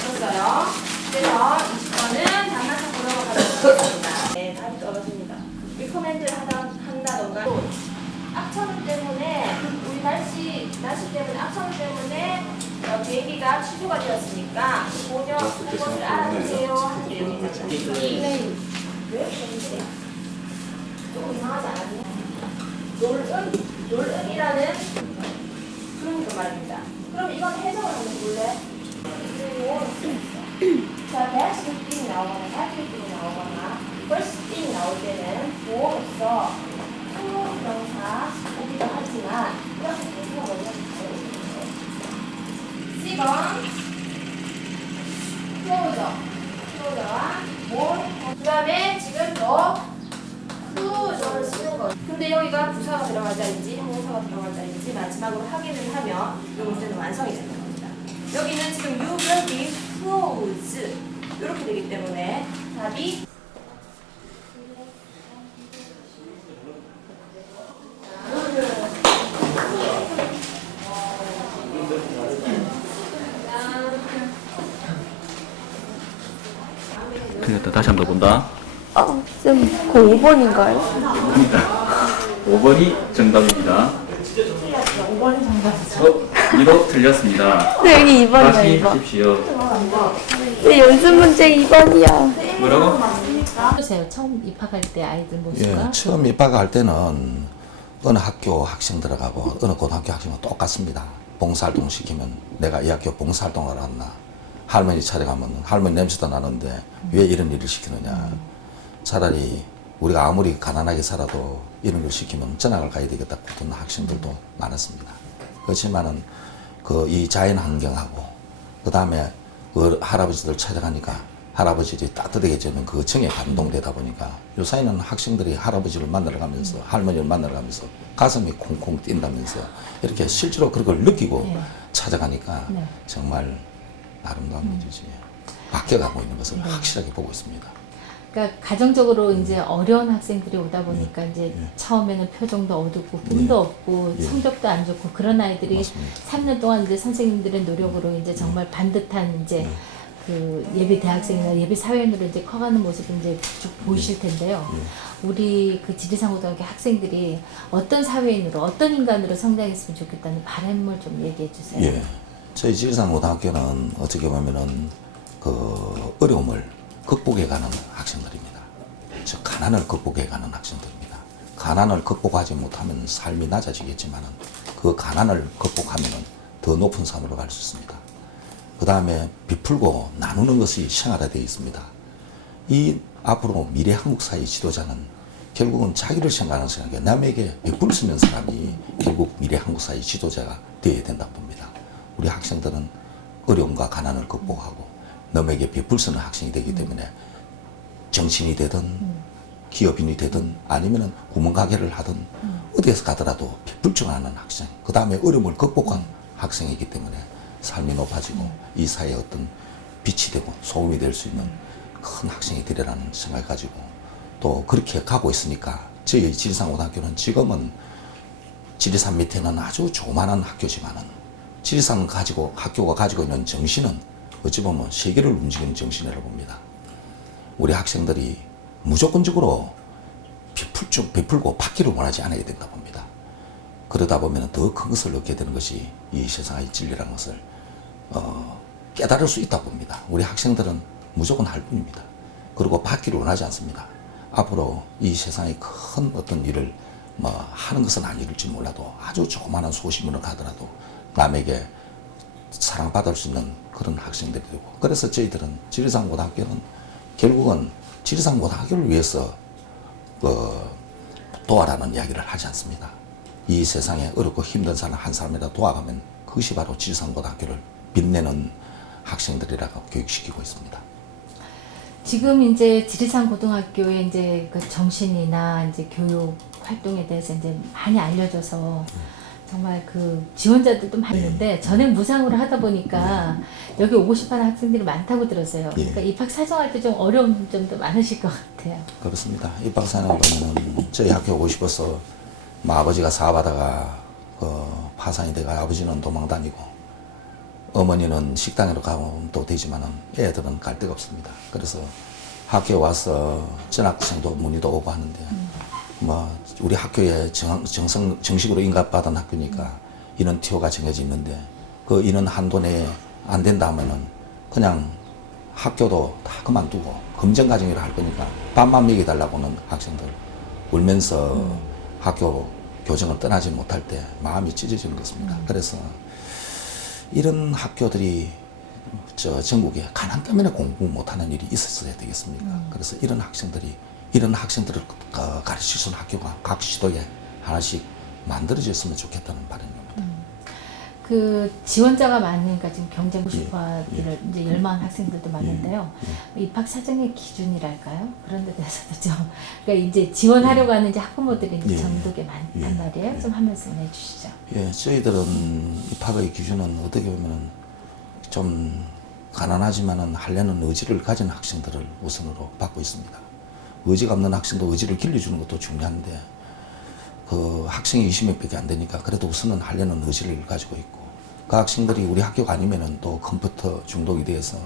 없었어요. 그래서 20번은 단마차 번호가 가져가겠습니다. 네, 답이 떨어집니다. 리코멘드를 한다던가 악천 때문에 우리 날씨 때문에 악천 때문에 비행기가 취소가 되었으니까 본연 그것을 알아주세요 하는 내용이잖아요. 왜? 조금 이상하지 않았니? 놀음이라는 그런 말입니다. 그럼 이건 해석을 한번 볼래? 자, that's the thing 나오거나 that the thing 나오거나 first thing 나올 때는 보어로서 투명사 오기도 하지만 이렇게 대수가 먼저 C번 클로저와 그 다음에 지금 더 클로저를 쓰는 거. 근데 여기가 부사가 들어갈 자리인지 형용사가 들어갈 자리인지 마지막으로 확인을 하면 이 문제는 완성이 되는 겁니다. 여기는 지금 you will be close 이렇게 되기 때문에 답이 틀렸다. 다시 한 번 더 본다. 쌤, 그 5번인가요? 5번이 정답입니다. 5번이 정답이죠. 이로 틀렸습니다. 네, 여기 2번이야, 다시 2번. 보십시오. 네, 연습 문제 2번이야. 뭐라고? 보세요. 처음 입학할 때 아이들 모습과 예, 처음 입학할 때는 어느 학교 학생들하고 어느 고등학교 학생은 똑같습니다. 봉사활동 시키면 내가 이 학교 봉사활동을 왔나. 할머니 차례 가면 할머니 냄새도 나는데 왜 이런 일을 시키느냐. 차라리 우리가 아무리 가난하게 살아도 이런 걸 시키면 전학을 가야 되겠다 그런 학생들도 많았습니다. 그렇지만은 이 자연 환경하고 그 다음에 그 할아버지들 찾아가니까 할아버지들이 따뜻하게 해주는 그 정에 감동되다 보니까 요사이는 학생들이 할아버지를 만나러 가면서 할머니를 만나러 가면서 가슴이 콩콩 뛴다면서 이렇게 실제로 그런 걸 느끼고 네. 찾아가니까 네. 정말 아름다운 일이지 바뀌어가고 있는 것을 확실하게 보고 있습니다. 그러니까 가정적으로 이제 어려운 학생들이 오다 보니까 이제 처음에는 표정도 어둡고 꿈도 없고 성적도 안 좋고 그런 아이들이 맞습니다. 3년 동안 이제 선생님들의 노력으로 이제 정말 반듯한 이제 그 예비 대학생이나 예비 사회인으로 이제 커가는 모습을 이제 쭉 보이실 텐데요. 우리 그 지리산 고등학교 학생들이 어떤 사회인으로 어떤 인간으로 성장했으면 좋겠다는 바람을 좀 얘기해 주세요. 예. 저희 지리산 고등학교는 어떻게 보면은 그 어려움을 극복해가는 학생들입니다. 즉 가난을 극복해가는 학생들입니다. 가난을 극복하지 못하면 삶이 낮아지겠지만은 그 가난을 극복하면은 더 높은 삶으로 갈 수 있습니다. 그 다음에 비풀고 나누는 것이 생활화되어 있습니다. 이 앞으로 미래 한국 사회 지도자는 결국은 자기를 생각하는 생각에 남에게 베풀 수 있는 사람이 결국 미래 한국 사회 지도자가 되어야 된다고 봅니다. 우리 학생들은 어려움과 가난을 극복하고 남에게 베풀 수 있는 학생이 되기 때문에 정치인이 되든 기업인이 되든 아니면은 구멍가게를 하든 어디에서 가더라도 베풀 줄 아는 학생, 그 다음에 어려움을 극복한 학생이기 때문에 삶이 높아지고 이 사회에 어떤 빛이 되고 소음이 될 수 있는 큰 학생이 되리라는 생각을 가지고 또 그렇게 가고 있으니까 저희 지리산 고등학교는 지금은 지리산 밑에는 아주 조만한 학교지만은 지리산 학교가 가지고 있는 정신은 어찌 보면 세계를 움직이는 정신이라고 봅니다. 우리 학생들이 무조건적으로 베풀고 받기를 원하지 않아야 된다 봅니다. 그러다 보면 더 큰 것을 얻게 되는 것이 이 세상의 진리라는 것을 깨달을 수 있다 봅니다. 우리 학생들은 무조건 할 뿐입니다. 그리고 받기를 원하지 않습니다. 앞으로 이 세상의 큰 어떤 일을 하는 것은 아닐지 몰라도 아주 조그마한 소심으로 가더라도 남에게 사랑받을 수 있는 그런 학생들이 되고, 그래서 저희들은 지리산 고등학교는 결국은 지리산 고등학교를 위해서 도와라는 이야기를 하지 않습니다. 이 세상에 어렵고 힘든 사람 한 사람이라도 도와가면 그것이 바로 지리산 고등학교를 빛내는 학생들이라고 교육시키고 있습니다. 지금 이제 지리산 고등학교의 이제 그 정신이나 이제 교육 활동에 대해서 이제 많이 알려져서 정말 그 지원자들도 많이 있는데 전액 무상으로 하다 보니까 여기 오고 싶어하는 학생들이 많다고 들었어요. 그러니까 입학 사정할 때 좀 어려운 점도 많으실 것 같아요. 그렇습니다. 입학 사정을 보면은 저희 학교 오고 싶어서 아버지가 사업하다가 파산이 돼가 아버지는 도망 다니고 어머니는 식당으로 가도 되지만은 애들은 갈 데가 없습니다. 그래서 학교에 와서 전학생도 문의도 오고 하는데 뭐 우리 학교에 정식으로 인가받은 학교니까 인원 티오가 정해져 있는데 그 인원 한도 내에 안 된다 하면은 그냥 학교도 다 그만두고 검정 과정이라 할 거니까 밥만 먹여달라고 하는 학생들 울면서 학교 교정을 떠나지 못할 때 마음이 찢어지는 것입니다. 그래서 이런 학교들이 전국에 가난 때문에 공부 못하는 일이 있었어야 되겠습니까? 그래서 이런 학생들을 가르칠 수 있는 학교가 각 시도에 하나씩 만들어졌으면 좋겠다는 바람입니다. 그 지원자가 많으니까 지금 경쟁 고시과들을 이제 열망한 학생들도 많은데요. 입학 사정의 기준이랄까요? 그런 데 대해서도 좀 그러니까 이제 지원하려고 하는 이제 학부모들이 이제 전국에 많단 말이에요. 좀 한 말씀 해주시죠. 예, 저희들은 입학의 기준은 어떻게 보면은 좀 가난하지만은 하려는 의지를 가진 학생들을 우선으로 받고 있습니다. 의지가 없는 학생도 의지를 길러주는 것도 중요한데 그 학생이 20명밖에 안 되니까 그래도 우선은 하려는 의지를 가지고 있고 그 학생들이 우리 학교가 아니면은 또 컴퓨터 중독이 돼서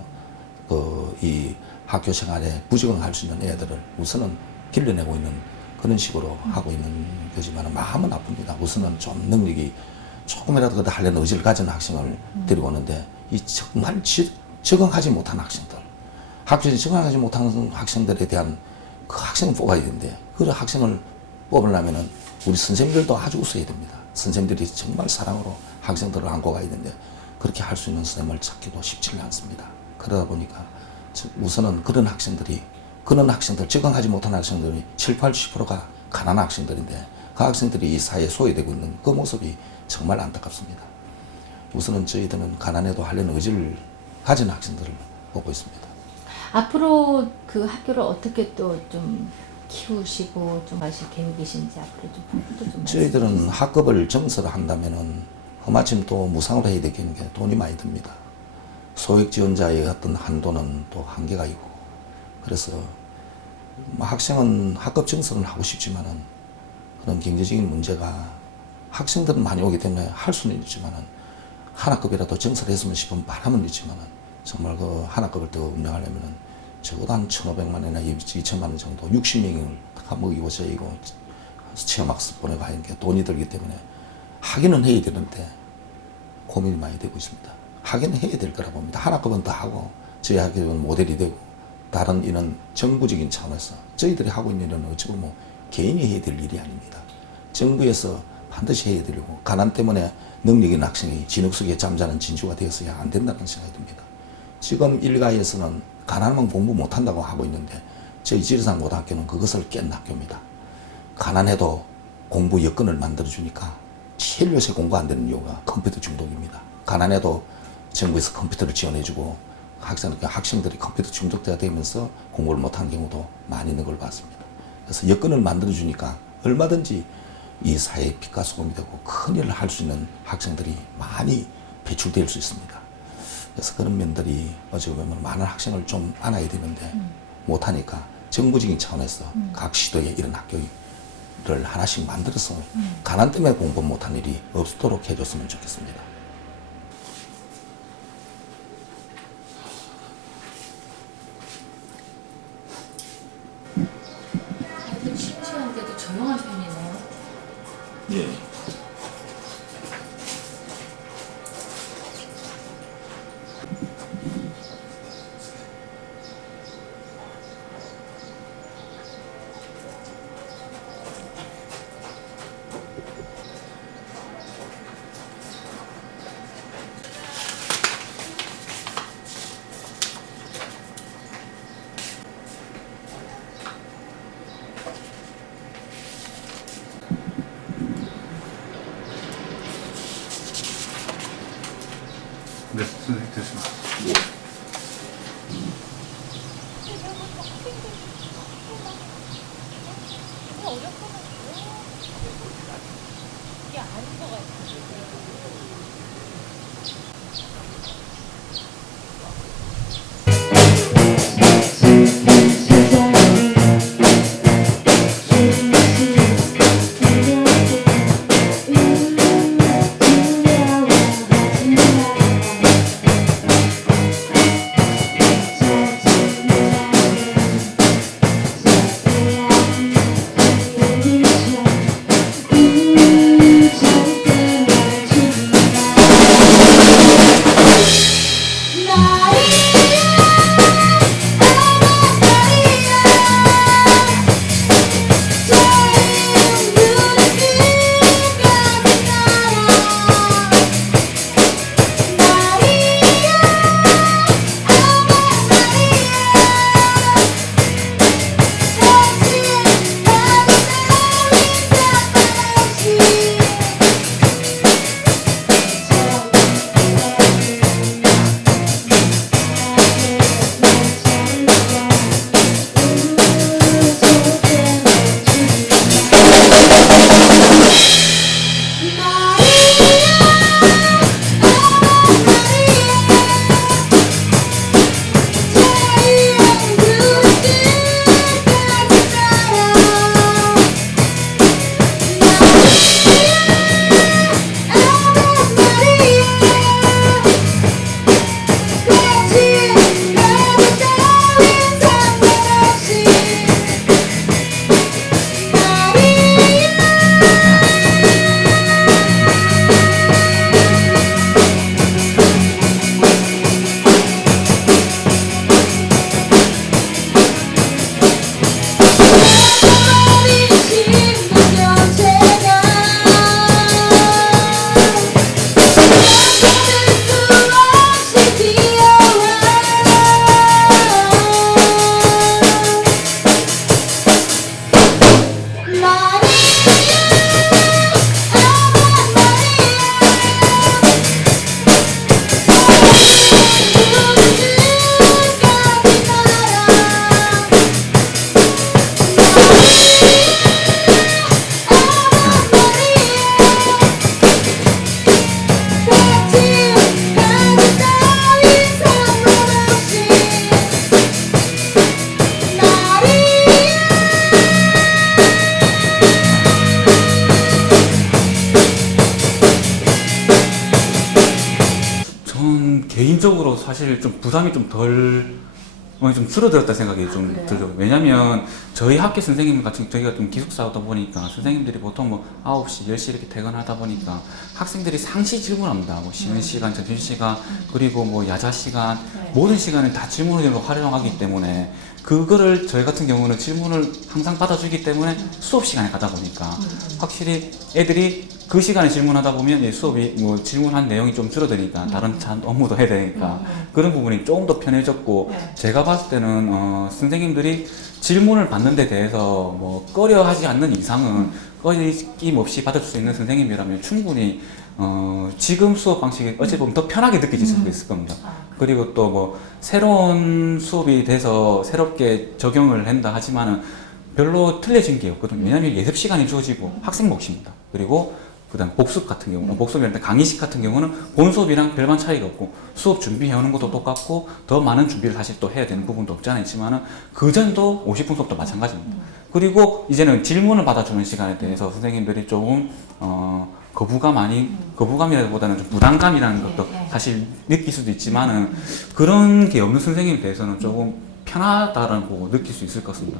그 이 학교 생활에 부적응할 수 있는 애들을 우선은 길러내고 있는 그런 식으로 하고 있는 거지만 마음은 아픕니다. 우선은 좀 능력이 조금이라도 그래도 하려는 의지를 가진 학생을 데리고 오는데 이 정말 적응하지 못한 학생들 학교에 적응하지 못하는 학생들에 대한 그 학생을 뽑아야 되는데 그 학생을 뽑으려면은 우리 선생님들도 아주 웃어야 됩니다. 선생님들이 정말 사랑으로 학생들을 안고 가야 되는데 그렇게 할 수 있는 선생님을 찾기도 쉽지는 않습니다. 그러다 보니까 우선은 그런 학생들, 적응하지 못한 학생들이 7, 80%가 가난한 학생들인데 그 학생들이 이 사회에 소외되고 있는 그 모습이 정말 안타깝습니다. 우선은 저희들은 가난해도 하려는 의지를 가진 학생들을 보고 있습니다. 앞으로 그 학교를 어떻게 또 좀 키우시고 좀 하실 계획이신지 앞으로 좀 포부도 좀 저희들은 학급을 정서를 한다면은 마침 또 무상으로 해야 되겠는 게 돈이 많이 듭니다. 소액 지원자의 어떤 한도는 또 한계가 있고 그래서 뭐 학생은 학급 정서는 하고 싶지만은 그런 경제적인 문제가 학생들은 많이 오기 때문에 할 수는 있지만은 한 학급이라도 정서를 했으면 싶은 바람은 있지만은 정말 그 한 학급을 더 운영하려면은 적어도 한 1,500만 원이나 2천만 원 정도 60명을 다 먹이고 저희고 체험학습 보내고 하는 게 돈이 들기 때문에 하기는 해야 되는데 고민이 많이 되고 있습니다. 하기는 해야 될 거라 봅니다. 한 학급은 더 하고 저희 학교는 모델이 되고 다른 이런 정부적인 차원에서 저희들이 하고 있는 일은 어찌 보면 개인이 해야 될 일이 아닙니다. 정부에서 반드시 해야 되고 가난 때문에 능력 있는 학생이 진흙 속에 잠자는 진주가 되어서야 안 된다는 생각이 듭니다. 지금 일가에서는 가난하면 공부 못한다고 하고 있는데 저희 지리산 고등학교는 그것을 깬 학교입니다. 가난해도 공부 여건을 만들어주니까 제일 요새 공부 안 되는 이유가 컴퓨터 중독입니다. 가난해도 정부에서 컴퓨터를 지원해주고 학생들이 컴퓨터 중독자가 되면서 공부를 못한 경우도 많이 있는 걸 봤습니다. 그래서 여건을 만들어주니까 얼마든지 이 사회의 빛과 소금이 되고 큰 일을 할 수 있는 학생들이 많이 배출될 수 있습니다. 그래서 그런 면들이 어찌 보면 많은 학생을 좀 안아야 되는데 못하니까 정부적인 차원에서 각 시도에 이런 학교를 하나씩 만들어서 가난 때문에 공부 못한 일이 없도록 해줬으면 좋겠습니다. 심심한데도 조용한 편이네요. 예. 개인적으로 사실 좀 부담이 좀 좀 줄어들었다 생각이 좀 그래요? 들어요. 왜냐면 저희 학교 선생님 같은 저희가 좀 기숙사다 보니까 선생님들이 보통 뭐 9시, 10시 이렇게 퇴근하다 보니까 학생들이 상시 질문합니다. 뭐 쉬는 시간, 점심시간, 그리고 뭐 야자 시간, 네. 모든 시간을 다 질문으로 활용하기 때문에 그거를 저희 같은 경우는 질문을 항상 받아주기 때문에 수업 시간에 가다 보니까 확실히 애들이 그 시간에 질문하다 보면 수업이 뭐 질문한 내용이 좀 줄어드니까 다른 업무도 해야 되니까 그런 부분이 조금 더 편해졌고 네. 제가 봤을 때는 선생님들이 질문을 받는 데 대해서 뭐 꺼려하지 않는 이상은 꺼림 없이 받을 수 있는 선생님이라면 충분히 지금 수업 방식이 어찌 보면 더 편하게 느껴질 수도 있을 겁니다. 그리고 또 뭐 새로운 수업이 돼서 새롭게 적용을 한다 하지만은 별로 틀려진 게 없거든요. 왜냐하면 예습 시간이 주어지고 학생 몫입니다. 그리고 그다음 복습 같은 경우는 복습이랄 때 강의식 같은 경우는 본 수업이랑 별반 차이가 없고 수업 준비해오는 것도 똑같고 더 많은 준비를 사실 또 해야 되는 부분도 없지 않아 있지만은 그 전도 50분 수업도 마찬가지입니다. 그리고 이제는 질문을 받아주는 시간에 대해서 선생님들이 조금 거부감이라기보다는 좀 부담감이라는 것도 사실 느낄 수도 있지만은 그런 게 없는 선생님에 대해서는 조금 편하다라고 느낄 수 있을 것 같습니다.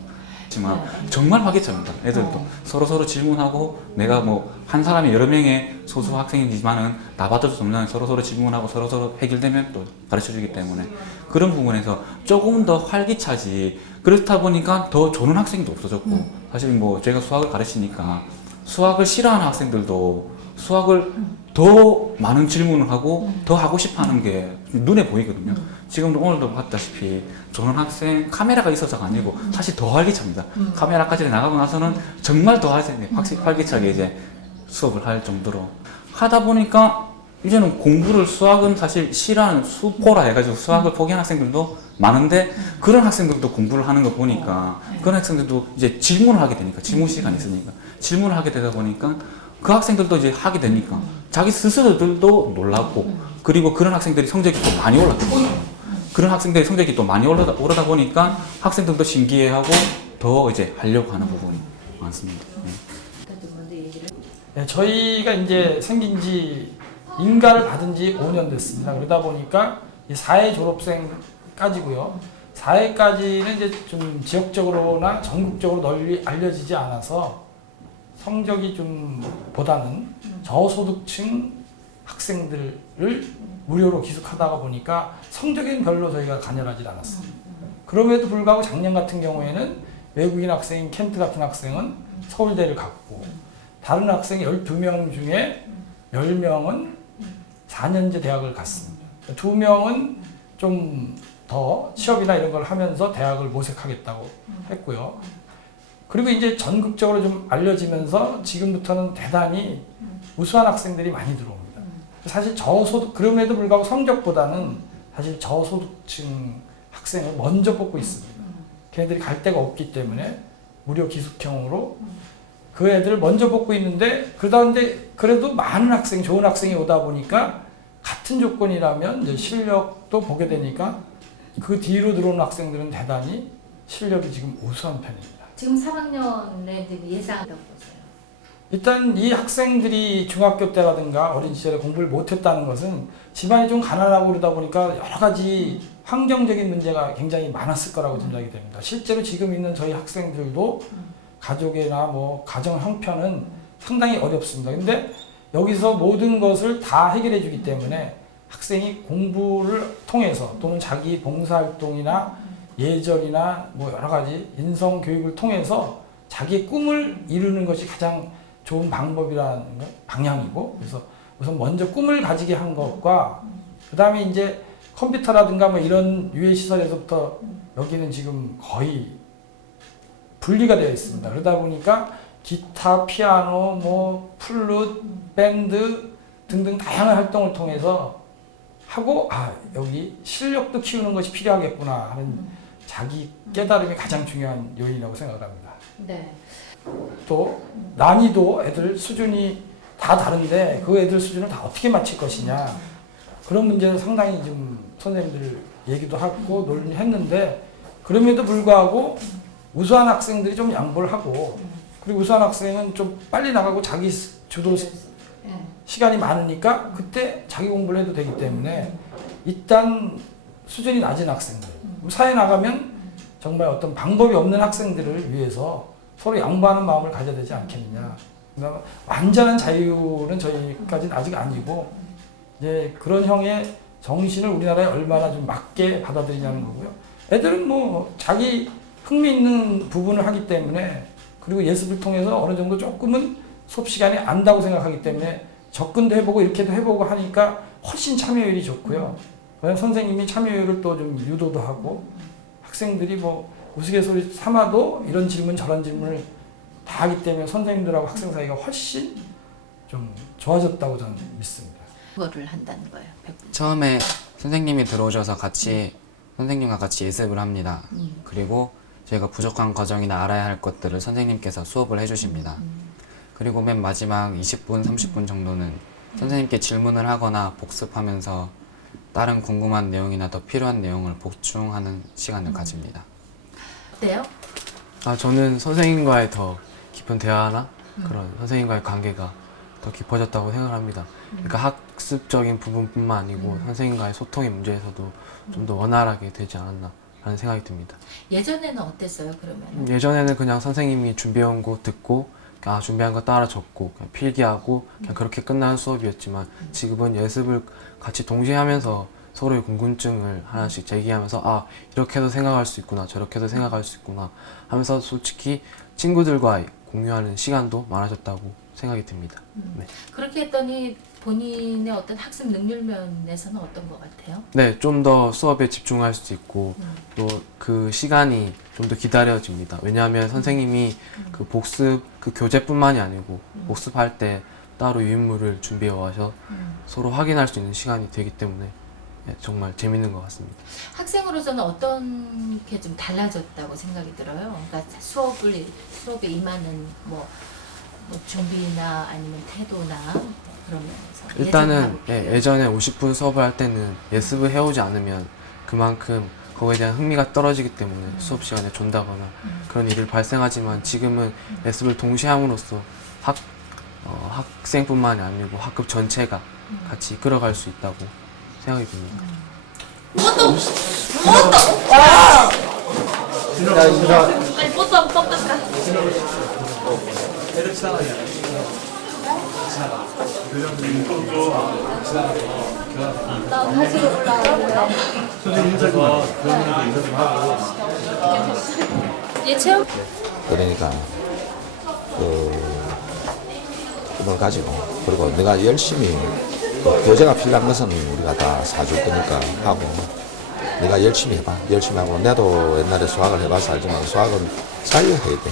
지만 정말 활기차입니다. 애들도 서로 질문하고 내가 뭐 한 사람이 여러 명의 소수 학생이지만은 다 받을 수 없는 서로 질문하고 서로 해결되면 또 가르쳐 주기 때문에 그런 부분에서 조금 더 활기차지. 그렇다 보니까 더 조는 학생도 없어졌고 사실 뭐 제가 수학을 가르치니까 수학을 싫어하는 학생들도 수학을 더 많은 질문을 하고 더 하고 싶어 하는 게 눈에 보이거든요. 지금도 오늘도 봤다시피 저는 학생 카메라가 있어서가 아니고 사실 더 활기차입니다. 카메라까지 나가고 나서는 정말 더 활기차게 이제 수업을 할 정도로 하다 보니까 이제는 공부를 수학은 사실 싫어하는 수포라 해가지고 수학을 포기한 학생들도 많은데 그런 학생들도 공부를 하는 거 보니까 그런 학생들도 이제 질문을 하게 되니까 질문 시간이 있으니까 질문을 하게 되다 보니까 그 학생들도 이제 하게 되니까 자기 스스로들도 놀랍고 그리고 그런 학생들이 성적이 또 많이 올랐고 그런 학생들이 성적이 또 많이 오르다 보니까 학생들도 신기해하고 더 이제 하려고 하는 부분이 많습니다. 네, 저희가 이제 생긴 지 인가를 받은 지 5년 됐습니다. 그러다 보니까 이 4회 졸업생까지고요. 4회까지는 이제 좀 지역적으로나 전국적으로 널리 알려지지 않아서 성적이 좀 보다는 저소득층 학생들 무료로 기숙하다가 보니까 성적에는 별로 저희가 관여하지 않았습니다. 그럼에도 불구하고 작년 같은 경우에는 외국인 학생인 켄트 같은 학생은 서울대를 갔고 다른 학생이 12명 중에 10명은 4년제 대학을 갔습니다. 2명은 좀 더 취업이나 이런 걸 하면서 대학을 모색하겠다고 했고요. 그리고 이제 전국적으로 좀 알려지면서 지금부터는 대단히 우수한 학생들이 많이 들어옵니다. 사실 저소득, 그럼에도 불구하고 성적보다는 사실 저소득층 학생을 먼저 뽑고 있습니다. 걔네들이 갈 데가 없기 때문에 무료 기숙형으로 그 애들을 먼저 뽑고 있는데 그런데 그래도 많은 학생, 좋은 학생이 오다 보니까 같은 조건이라면 이제 실력도 보게 되니까 그 뒤로 들어오는 학생들은 대단히 실력이 지금 우수한 편입니다. 지금 3학년 애들이 예상한다고 보세요. 일단 이 학생들이 중학교 때라든가 어린 시절에 공부를 못했다는 것은 집안이 좀 가난하고 그러다 보니까 여러 가지 환경적인 문제가 굉장히 많았을 거라고 짐작이 됩니다. 실제로 지금 있는 저희 학생들도 가족이나 뭐 가정 형편은 상당히 어렵습니다. 근데 여기서 모든 것을 다 해결해 주기 때문에 학생이 공부를 통해서 또는 자기 봉사활동이나 예절이나 뭐 여러 가지 인성 교육을 통해서 자기의 꿈을 이루는 것이 가장 좋은 방법이라는 방향이고, 그래서 우선 먼저 꿈을 가지게 한 것과 그 다음에 이제 컴퓨터라든가 뭐 이런 유해 시설에서부터 여기는 지금 거의 분리가 되어 있습니다. 그러다 보니까 기타, 피아노, 뭐 플룻, 밴드 등등 다양한 활동을 통해서 하고 여기 실력도 키우는 것이 필요하겠구나 하는 자기 깨달음이 가장 중요한 요인이라고 생각을 합니다. 네. 또 난이도 애들 수준이 다 다른데 그 애들 수준을 다 어떻게 맞출 것이냐 그런 문제는 상당히 좀 선생님들 얘기도 하고 논의했는데 그럼에도 불구하고 우수한 학생들이 좀 양보를 하고 그리고 우수한 학생은 좀 빨리 나가고 자기 주도 시간이 많으니까 그때 자기 공부를 해도 되기 때문에 일단 수준이 낮은 학생들 사회 나가면 정말 어떤 방법이 없는 학생들을 위해서 서로 양보하는 마음을 가져야 되지 않겠느냐. 그다음에 완전한 자유는 저희까지는 아직 아니고 이제 그런 형의 정신을 우리나라에 얼마나 좀 맞게 받아들이냐는 거고요. 애들은 뭐 자기 흥미 있는 부분을 하기 때문에 그리고 예습을 통해서 어느 정도 조금은 수업 시간에 안다고 생각하기 때문에 접근도 해보고 이렇게도 해보고 하니까 훨씬 참여율이 좋고요. 그다음에 선생님이 참여율을 또 좀 유도도 하고 학생들이 뭐 우스갯소리 삼아도 이런 질문 저런 질문을 다 하기 때문에 선생님들하고 학생 사이가 훨씬 좀 좋아졌다고 저는 믿습니다. 그거를 한다는 거예요. 처음에 선생님이 들어오셔서 선생님과 같이 예습을 합니다. 그리고 저희가 부족한 과정이나 알아야 할 것들을 선생님께서 수업을 해주십니다. 그리고 맨 마지막 20분, 30분 정도는 선생님께 질문을 하거나 복습하면서 다른 궁금한 내용이나 더 필요한 내용을 보충하는 시간을 가집니다. 어때요? 저는 선생님과의 더 깊은 대화나 그런 선생님과의 관계가 더 깊어졌다고 생각합니다. 그러니까 학습적인 부분뿐만 아니고 선생님과의 소통의 문제에서도 좀 더 원활하게 되지 않았나 라는 생각이 듭니다. 예전에는 어땠어요, 그러면? 예전에는 그냥 선생님이 준비해온 거 듣고 준비한 거 따라 적고 그냥 필기하고 그냥 그렇게 끝나는 수업이었지만 지금은 예습을 같이 동시에 하면서 서로의 궁금증을 하나씩 제기하면서 이렇게도 생각할 수 있구나 저렇게도 생각할 수 있구나 하면서 솔직히 친구들과 공유하는 시간도 많아졌다고 생각이 듭니다. 네. 그렇게 했더니 본인의 어떤 학습 능률면에서는 어떤 것 같아요? 네, 좀 더 수업에 집중할 수 있고 또 그 시간이 좀 더 기다려집니다. 왜냐하면 선생님이 그 복습, 그 교재뿐만이 아니고 복습할 때 따로 유인물을 준비해 와서 서로 확인할 수 있는 시간이 되기 때문에 정말 재밌는 것 같습니다. 학생으로서는 어떤 게 좀 달라졌다고 생각이 들어요? 그러니까 수업에 임하는 뭐 준비나 아니면 태도나 그런 면에서. 일단은 예전에 50분 수업을 할 때는 예습을 해오지 않으면 그만큼 거기에 대한 흥미가 떨어지기 때문에 수업 시간에 존다거나 그런 일이 발생하지만 지금은 예습을 동시에 함으로써 학생뿐만이 아니고 학급 전체가 같이 이끌어갈 수 있다고 생각이 듭니다. 지나가. 나 가지고 올라오는데. 얘 체험 그러니까 그걸 가지고 그리고 내가 열심히 교재가 필요한 것은 우리가 다 사줄 거니까 하고 네가 열심히 해봐. 열심히 하고 나도 옛날에 수학을 해봐서 알지만 수학은 자기가 해야 돼.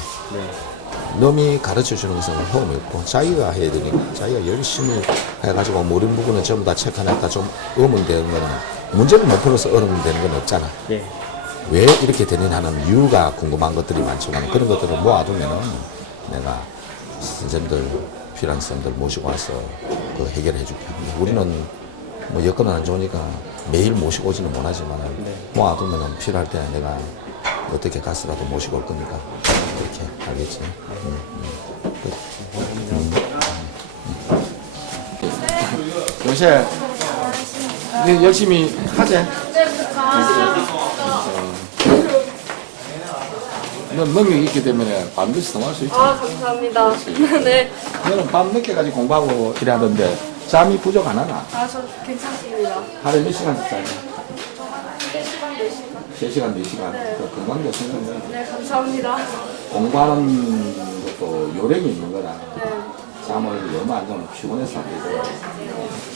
남이 가르쳐 주는 것은 호응이 없고 자기가 해야 되니까 자기가 열심히 해가지고 모르는 부분은 전부 다 체크해놨다 좀 의문 되는 거는 문제를 못 풀어서 의문 되는 건 없잖아. 왜 이렇게 되느냐 하는 이유가 궁금한 것들이 많지만 그런 것들을 모아두면은 내가 선생님들 필요한 선생님들 모시고 와서 그 해결해 줄게. 우리는 뭐 여건은 안 좋으니까 매일 모시고 오지는 못하지만 모아두면은 필요할 때 내가 어떻게 가서라도 모시고 올 거니까 그렇게 알겠지? 요새 네 열심히 하재. 넌 능력이 있기 때문에 밤늦게 넘어갈 수 있지. 아, 감사합니다. 네. 너는 밤 늦게까지 공부하고 이래 하던데 잠이 부족 안 하나? 아, 저 괜찮습니다. 하루에 몇 시간씩 자냐? 3시간, 4시간. 3시간, 4시간. 그 건강도 생겼네. 네, 감사합니다. 공부하는 것도 요령이 있는 거라. 네. 잠을 너무 안 자면 피곤해서 안 되고.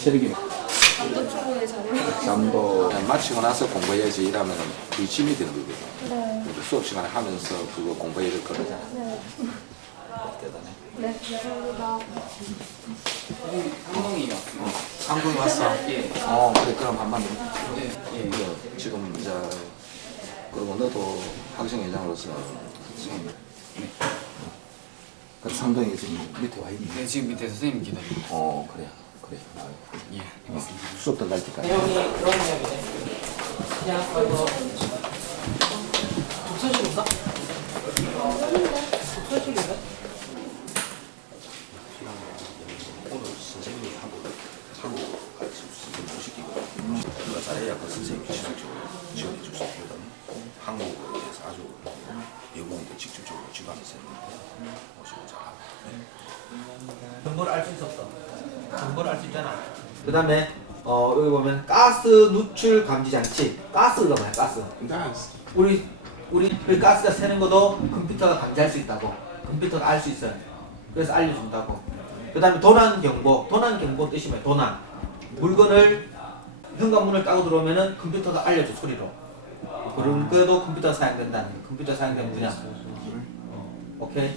체력이 잠도 충분히 자요. 잠도 마치고 나서 공부해야지 이러면 의심이 되는 거거든. 네. 수업 시간에 하면서 그거 공부해야 될 거잖아. 네. 대단해. 네, 감사합니다. 한국에 왔어. 예. 그래 그럼 한번 예. 지금 이제 그리고 너도 학생회장으로서 지금 그 상동이 지금 밑에 와 있니? 네, 지금 밑에 선생님 기다리고. 그래 그래. 예. 알겠습니다. 수업 들어갈 때까지. 오늘 선생님이 한국 가르칠 수 있는 모시기고 우리가 잘해야 그 선생님이 지속적으로 지원해 줄 수 있거든. 한국에 대해서 아주 외국인들 직접적으로 지도하면서 했는데 모시고 잘하고. 정보를 알 수 있었어. 정보를 알 수 있잖아. 그 다음에 여기 보면 가스 누출 감지 장치. 가스를 넣어봐요. 가스. 우리 그 가스가 새는 것도 컴퓨터가 감지할 수 있다고. 컴퓨터가 알 수 있어요. 그래서 알려준다고. 그 다음에 도난 경보. 도난 경보 뜻이 뭐예요? 도난. 물건을 현관문을 따고 들어오면은 컴퓨터가 알려줘 소리로. 그런 것도 컴퓨터 사용된다는 거예요. 컴퓨터 사용되는 분야. 오케이.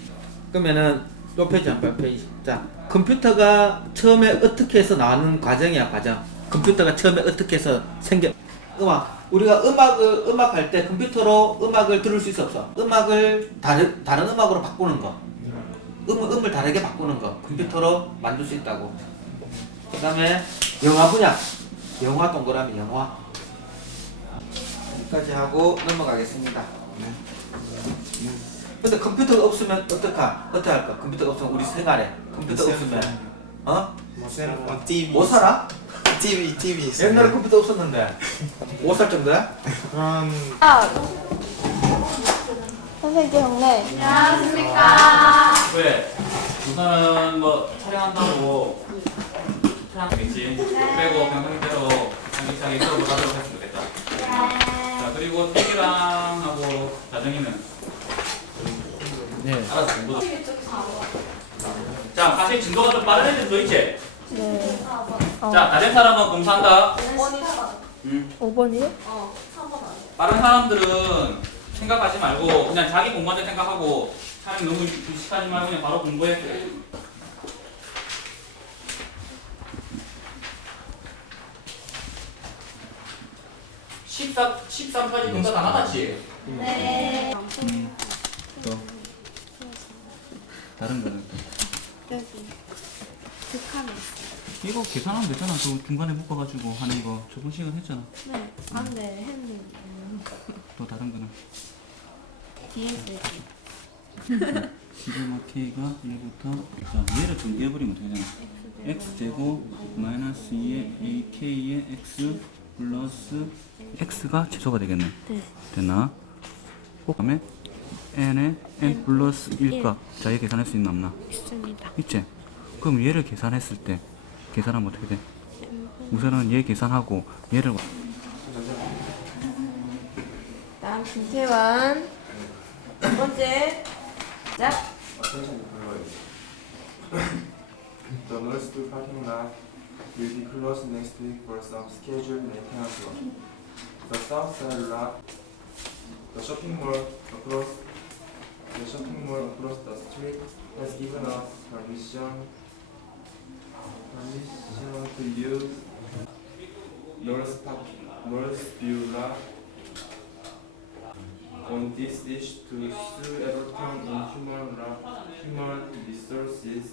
그러면은 또 페이지 한번 페이지. 자, 컴퓨터가 처음에 어떻게 해서 나오는 과정이야 과정. 컴퓨터가 처음에 어떻게 해서 생겨. 우리가 음악 할 때 컴퓨터로 음악을 들을 수 있어 없어? 음악을 다른 음악으로 바꾸는 거. 음을 다르게 바꾸는 거. 컴퓨터로 만들 수 있다고. 그 다음에 영화 분야. 영화 동그라미 영화. 여기까지 하고 넘어가겠습니다. 근데 컴퓨터가 없으면 어떻게 할까? 컴퓨터가 없으면 우리 생활에 컴퓨터가 없으면 못 살아? TV 있어요. 옛날에 컴퓨터 없었는데 못 살 정도야? 아! 선생님, 경례. 안녕하십니까. 왜? 우선은 뭐 촬영한다고 촬영했지. 빼고 평상대로 상기차게 수업을 하도록 했으면 좋겠다. 자, 그리고 태기랑하고 나정이는 알아서 공부. 자, 사실 진도가 좀 빠른 애들도 있지? 네. 자, 다른 사람은 공부한다. 5번이요? 빠른 사람들은 생각하지 말고 그냥 자기 공부한테 생각하고 촬영 너무 의식하지 말고 그냥 바로 공부해. 13까지 검사 다 나갔지? 네. 또 다른 거는? 여기. 극한에 이거 계산하면 되잖아. 그 중간에 묶어가지고 하는 거 저번 시간 했잖아. 네. 안 돼, 했는데. 또 다른 거는? DSG. 시그마 K가 1부터 자 얘를 정리해버리면 되잖아. X제곱 마이너스 2의 AK의 X 플러스 X가 최소가 되겠네. 네. 됐나? 그 다음에 N의 N 플러스 1값 자 얘 계산할 수 있나 없나? 있습니다. 있지? 그럼 얘를 계산했을 때 계산하면 어떻게 돼? 우선은 얘 계산하고 얘를 다음 김태환. 두 번째. 자. The Northwood parking lot will be closed next week for some scheduled maintenance work. The south side lot, the shopping mall across the street has given us permission to use Northview lot on this issue to sue Everton in human resources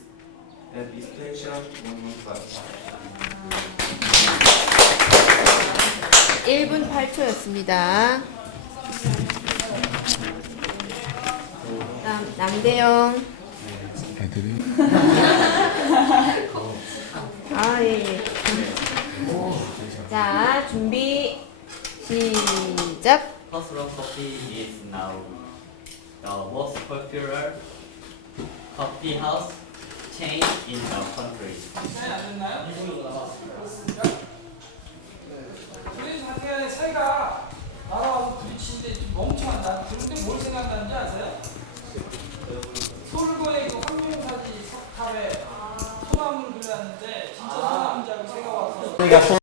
at extension 115. 1분 8초였습니다. 다음 남대영. 애들이 아, 예, 예. 자, 준비, 시작. Khosrow Coffee is now the most popular coffee house chain in the country. 우리 자기의 새가 날아와서 부딪히는데 좀 멍청한다. 그런데 뭘 생각나는지 아세요? 서울고의 그 황룡사지 석탑에 소나무를 그려놨는데 진짜 소나무인지 알고 새가 와서